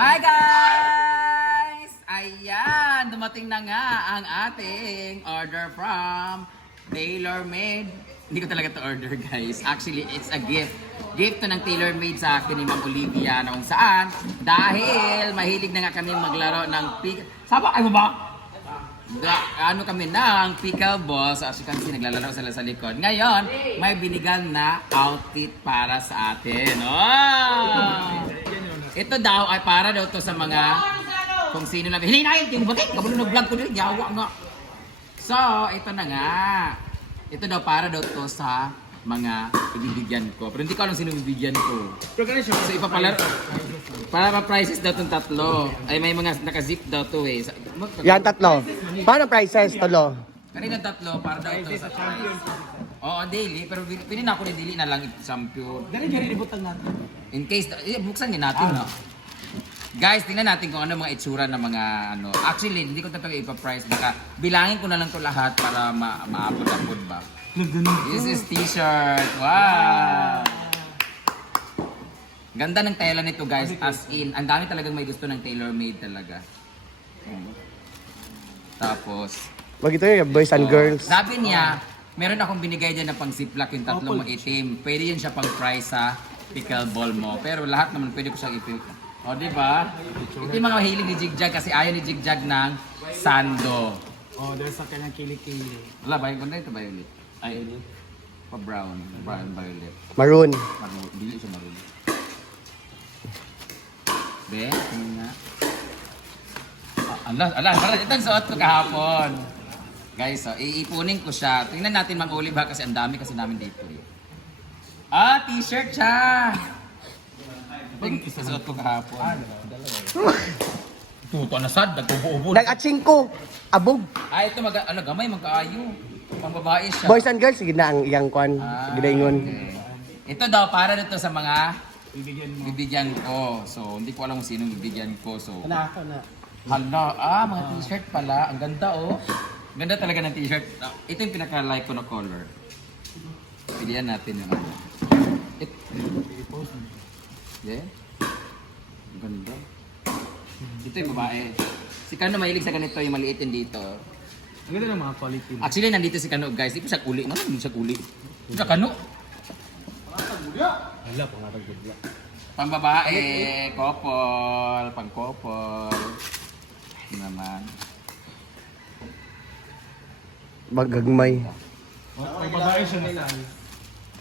Hi guys! Ayan, dumating na nga ang ating order from TaylorMade. Hindi ko talaga to order guys. Actually, it's a gift. Gift to ng TaylorMade sa akin ni Ma'am Olivia na kung saan. Dahil mahilig na nga kami maglaro ng Saba kayo ba? Ano kami ng pickleball. So as you can see, naglalaro sila sa likod. Ngayon, may binigyan na outfit para sa atin. Oh! Ito daw ay para daw to sa mga kung sino na hininayin yung butik. Kabalo ng vlog ko din. Yawa nga. So, ito na nga. Ito daw para daw to sa mga ibibigyan ko. Pero hindi ko alam sino ibibigyan ko. So, ipapalaro. Para pa-prices daw itong tatlo. Ay, may mga naka-zip daw to eh. Yan, tatlo. Paano prices, tolo? Kanina tatlo, para daw ito sa price. Oo, daily. Pero pili na ako ni daily na lang ito champion. Dali ibutang natin. In case, buksan niya natin, no? Guys, tingnan natin kung ano mga itsura ng mga ano. Actually, hindi ko ito ipa-price. Baka bilangin ko na lang ito lahat para maabot-abot ba. This is t-shirt. Wow! Ganda ng tela nito guys. As in, ang dami talagang may gusto ng TaylorMade talaga. Tapos, Wag ito yung boys and girls. sabi niya, meron akong binigay dyan na pang ziplock yung tatlong maitim. Pwede yun siya pang price sa pickleball mo. Pero lahat naman pwede ko siyang ipil. O, diba? Ito yung mga mahilig ni Jigjag kasi ayaw ni Jigjag ng sando. Oh, there's sa kanyang kili-kili. Wala ba? Yung ito violet? Ay, pa-brown. Brown violet. Maroon. Maroon. Dili siya maroon. Be, ano nga? Ala, ito ang suot ko kahapon. Guys, so, iipunin ko siya. Tingnan natin Ma'am Olive ha, kasi ang dami kasi namin dito eh. Ah, t-shirt siya! Ito yung isuot ko kahapon. Tuto na sad, nagkubo-ubo. Nag-atsing ko. Abog. Ah, ito gamay, magkaayo. Pang babae siya. Boys and girls, sige na ang iyang kwan. Sige na ingon. Okay. Ito daw, para dito sa mga Bibigyan mo. bibigyan ko. So, hindi ko alam kung sino bibigyan ko. So, Ako na. hala, mga t-shirt pala. Ang ganda oh. Ganda talaga ng t-shirt. Ito yung pinaka-like ko na color. Pilihan natin yung ano. Yeah? Ang ganda. Ito yung babae. Si Kano mahilig sa ganito, yung maliit yung dito. Ang ganda ng mga quality. Actually, nandito si Kano guys. Di pa siya kuli. Ano siya kuli? Siya Kano? Hala, pangarang gudla. Pambabae, couple, pang-couple. Naman. Bagagmay. Ang babae siya na lang.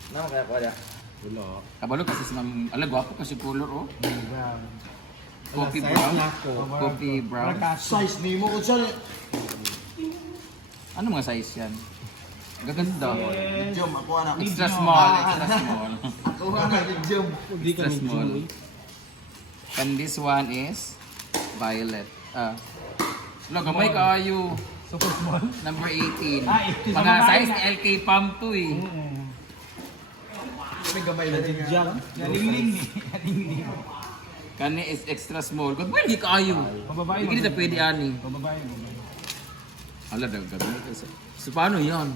Nama kaya pala. Wala. Kabalo kasi si Ma'am, gwapo kasi color oh. Brown. Coffee Size brown. na ako. Coffee brown. Size ni mo ko siya. Ano mga size yan? Gaganda. Medium, ako anak. Extra small, extra small. Ako anak, medium. Hindi ka Extra small. medyo. And this one is violet. Gamay kayo. Super small. Number 18. Ah, 18. Mga size ni LK Pump to eh. May gabay na din dyan. Nalingling ni. Nalingling. Kani is extra small. Gagmay hindi kayo. Pababae. Hindi kita pwede ani. Pababae. Ala daw gamay kasi. So paano yan?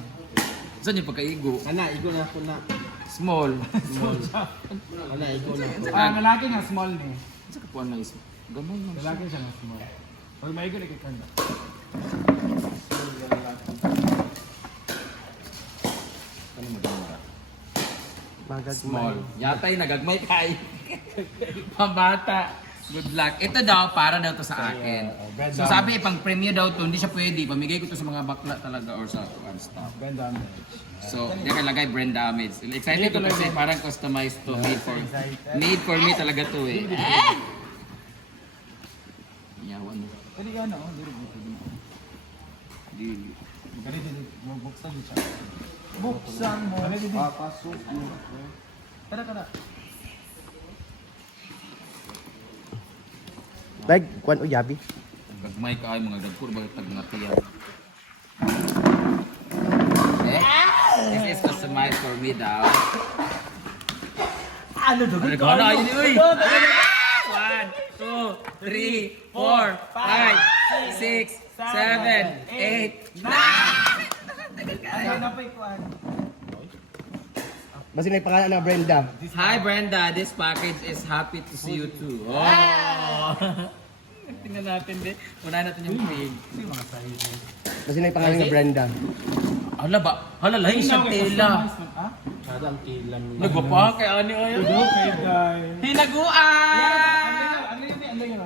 Saan yung pagkaigo? Ana, igo na ako na. Small. Ana, igo na ako. Ah, lalaki nga small ni. Saan ka po na is? Gamay yan. Lalaki siya nga small. Pag maigo na kikanda. Ano maganda? Bagagmay. Small. Yatay nagagmay kay. Pambata. Good luck. Ito daw, para daw to sa akin. So sabi, pang premium daw to, hindi siya pwede. Pamigay ko to sa mga bakla talaga or sa stuff. Ganda mo. So, hindi ka lagay brand damage. Excited ko kasi parang customized to. Made for me talaga to eh. Yawan. Pwede ka ano? Dili. Ganito din. Buksan mo siya. Buksan mo. Papasok mo. Kada. Like, kwan o yabi. Gagmay ka ay mga dagkur ba tag nga tiyan. This is customized for me daw. Ano to? Ano ka na? Ayun, uy! 1, 2, 3, 4, 5, 6, 7, 8, 9! Ano na pa ikuan? Basta na pangalan na Brenda. Hi Brenda, this package is happy to see you too. Oh! Tingnan natin din. Unahin natin yung pig. Basta na pangalan na Brenda. Hala ba? Hala, lahi siyang tela. Kada ang kilan. Nagwapa kay Ani Oyo. Okay, guys. Hinaguan! Ano yun?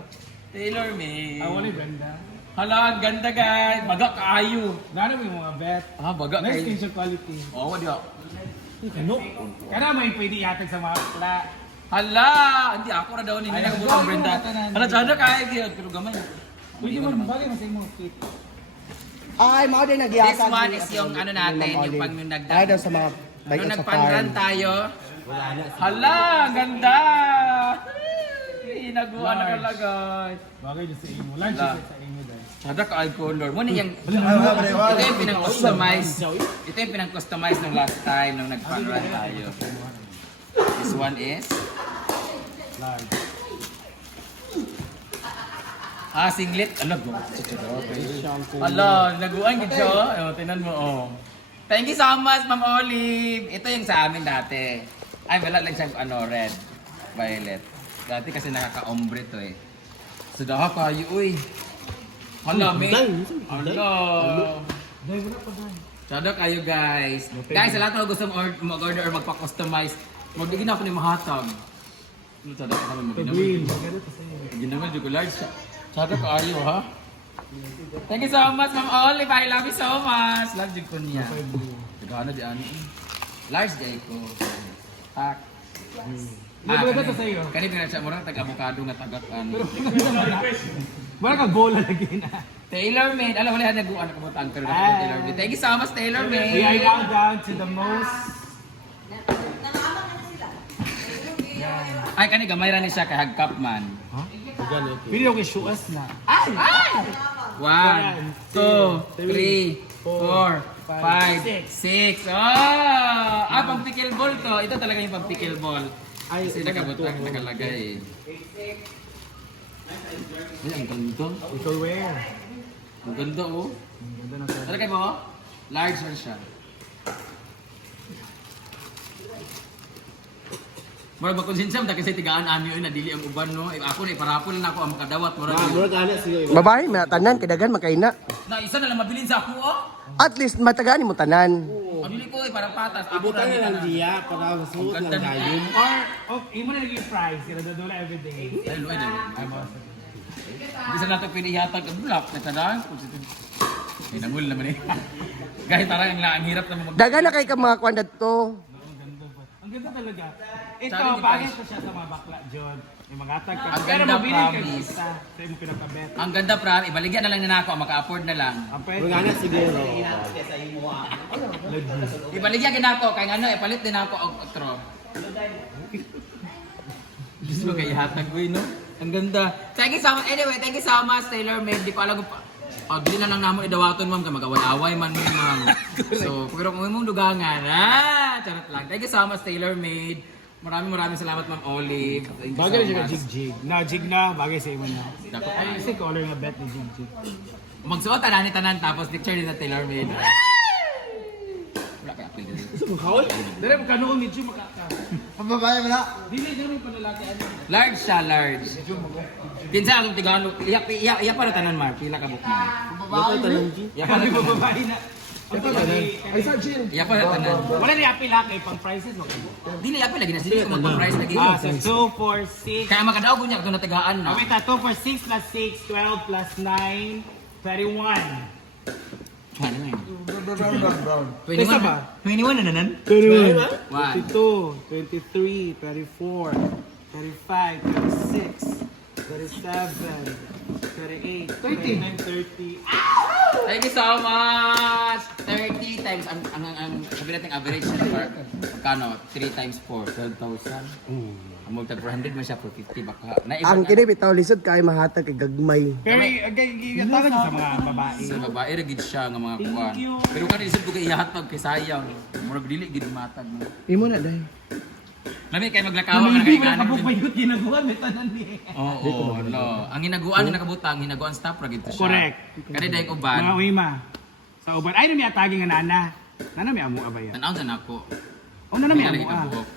Taylor May. Wala Brenda. Hala, ang ganda guys. Baga kaayo. Gano'n mo yung mga bet. Ah, baga Nice kayo. station quality. Oh, wadi ako. Kano? Kana may pwede yatag sa mga pla. Hala! Hindi ako na daw hindi nakabutang Brenda. Hala, sana kaya gyud pero gamay. Pwede mo bagay mo sa imong kit. Ay, mga din nagyatag. This one is yung ano natin, yung pang yung Ay, daw sa mga Nung bike sa nagpan-run farm. tayo. Hala, ganda! Hinaguan na talaga. Bagay din sa imo. Lunch Wala. sa imo dahil. Sada ka ay color. Muna yung ito yung pinang-customize. Ito yung pinang-customize nung last time nung nagpan-run tayo. This one is Large. singlet. Alam mo. Ala, naguan gid siya. Oh, tingnan mo oh. Thank you so much, Ma'am Olive. Ito yung sa amin dati. Ay, wala lang siyang red, violet. Dati kasi nakaka-ombre to eh. So, daha kayo, uy. Hala, may. Hala. Sada kayo, guys. Guys, sa lahat ng gusto mag-order or magpa-customize, magbigyan ako ni mahatag. Ano, sada ka naman magbigyan Green. naman. Maganda to sa imo. Hindi naman, di ko large. Sada kayo, ha? Thank you so much, Ma'am Olive. I love you so much. Love you ko niya. Nagana di ano. Large day ko. Tak. Maganda to sa iyo. Kani pinag siya murang tag-avocado nga tagat ano. Wala ka bola lagi na. Taylor Made. Alam mo na naguan ako butang pero Taylor Made. Thank you so much, Taylor We are Made. now down to the most. Ay kani gamay ra ni siya kay hagkap man. Pili ako yung shoes na. Ay! 1, 2, 3, 4, 5, 6. Oh! Pang pickleball to. Ito talaga yung pang pickleball. Ay, Kasi nakabutang nakalagay. Ay, ang ganda. Ikaw wear. Ang ganda oh. Ganda na sa. Ano kayo mo? Large na siya. Mura ba konsensya mo kasi tigaan ami yun nadili ang uban no. Ako na iparapol na ako ang makadawat mura. Babae, may tanan, kidagan, makaina. Na isa na lang mabilin sa ako oh. At least, matagaan mo tanan. Ang dili ko para patas. Ako Ibutan na na lang diya para masuot Ang ng ganda gayon. Or, imo na naging price. Sila dadula everyday. Ay, luay na. Hindi sa nato pinihatag ang block na tadaan. Ay, nangul naman eh. Kahit parang ang hirap naman mag... Dagan na kay ka mga kwanda to. Ang ganda talaga. Ito, Sabi ni bagay Price. to siya sa mga bakla, John. Yung mga atag ka. Ang Pero ganda, mabili ka promise. isa. Sa imo pinakabet. Ang ganda pram, ibaligyan na lang na ako, maka-afford na lang. Ang pwede. Wala na siguro. Ibaligyan na ako, kaya ano, ipalit din ako og otro. Gusto mo kay hatag ko no? Ang ganda. Thank you so much. Anyway, thank you so much, Taylor Made. Di pa alam ko pa. Pag di na lang namo idawaton ma'am, kay magaway-away man mo ma'am. So, pero kung imong dugangan, charot lang. Thank you so much, Taylor Made. Maraming salamat, Ma'am Olive. Thank you Bagay so siya much. jig-jig. Na, jig na. Bagay sa imo na. Dako Ay, pa. kasi color nga bet ni jig-jig. Magsuot na tanan tapos picture din na Taylor Made. Wala kaya apil din. Dere mo kanoon medyo makaka. Ang babae mo na. Dili dili pa lalaki ano. Large siya, large. Kinsa akong Tagalog. Iya para tanan Mark, pila ka bukman. Babae tanong G. Iya para Kami tanan. babae na. Ang Ay, sa Jill. Iya para tanan. Wala ni apil ha kay pang prices mo. Dili apil lagi na sila kung mag-price lagi. So 2 4 6. Kaya makadaog ko niya kung natagaan na. Wait, 2 for 6 plus 6, 12 plus 9, 31. Ano na yun? Brown. 21 Isa ba? 21 na nanan? 21, 1. 22, 23, 34, 35, 36, 37, 38, 39, 30. Thank you so much! 30 times, ang sabi natin average na par, kano, 3 times 4, 12,000. Ang multag 400 mo siya for 50 baka. Naiba Ang na. kini bitaw lisod kay mahatag kay gagmay. Pero gatagan sa mga babae. Sa babae ra gid siya nga mga Thank kuan. you. Pero kan isip ko kay ihatag kay sayang. Murag dili gid matag mo. Imo na dai. Lami kay maglakaw ka Hindi kay mo kanan. nakapupayot ginagawa may tanan ni. Oo, no. Ang hinaguan ni nakabutang, hinaguan stop ra gid to siya. Correct. Kani dayong Mga uban. uima. Sa uban ay nami atagi nga nana. Nana mi amo abaya. Tanaw na nako. Ano naman Pila ang lagi ka buhok.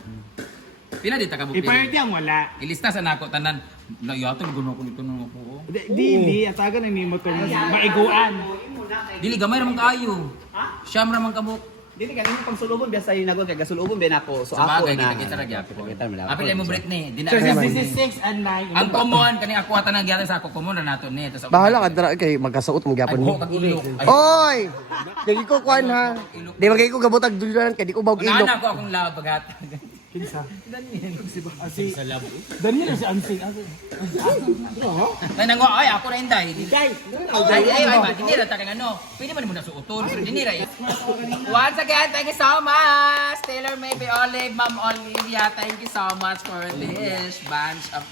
Pila di ta ka buhok. I-priority ang wala. Ilista sa nako tanan. Layato guno ko nito nung ako. Dili, at aga nang nimo tong maiguan. Dili gamay ra man kaayo. Siyam ra man ka buhok. Dili kanina pang sulubon biasa yung nagol kay gasulubon ben ako. So Sa ako bagay na. kita ra gyapon. Kita mo na. Apil ay mo Britney. Di na This is 6 and 9. ang common kani ako ata nang gyatan sa ako common ra nato ni. Tas Bahala ka dra kay magkasuot mo Ay gyapon buhok mo. kag ilok. Ay, Oy! Dili ko kwan ha. Di magay ko gabutag dulunan kay di ko bawg ilok. Nana ko akong love bagat. Kinsa? Daniel si Ansing. Ay nango ay ako ra inday. Ay, hindi ra ta kang ano. Pwede man mo na suoton. Hindi ra. Once again, thank you so much. Taylor Maybe Olive, Ma'am Olivia. Thank you so much for this bunch of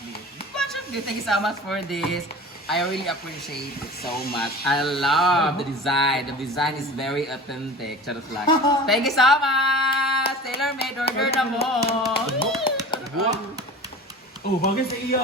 this. Thank you so much for this. I really appreciate it so much. I love the design. The design is very authentic. Charot lang. Thank you so much. Taylor Made order na mo. Oh, bagay sa iyo.